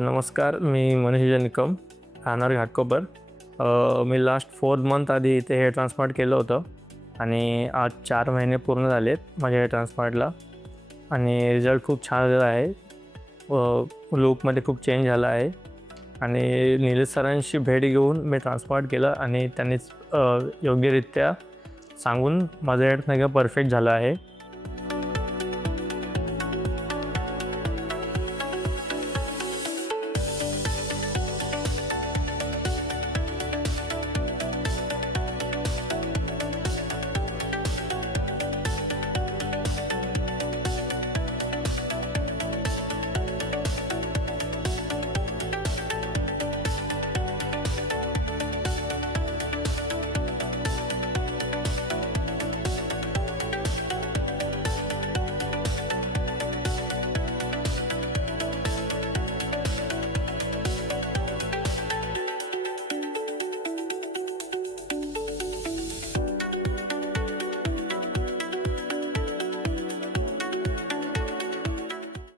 नमस्कार, मी मनीष निकम, राहणार घाटकोपर. मी last 4 month आधी इथे हेअर ट्रान्सप्लांट केलं होतं आणि आज 4 महिने पूर्ण झालेत माझ्या हेअर ट्रान्सप्लांटला आणि रिझल्ट खूप छान आलेला आहे. लूकमध्ये खूप चेंज झाला आहे आणि निलेश सरांशी भेट घेऊन मी ट्रान्सप्लांट केलं आणि त्यांनीच योग्यरित्या सांगून माझं हेअर नाही का परफेक्ट झालं आहे.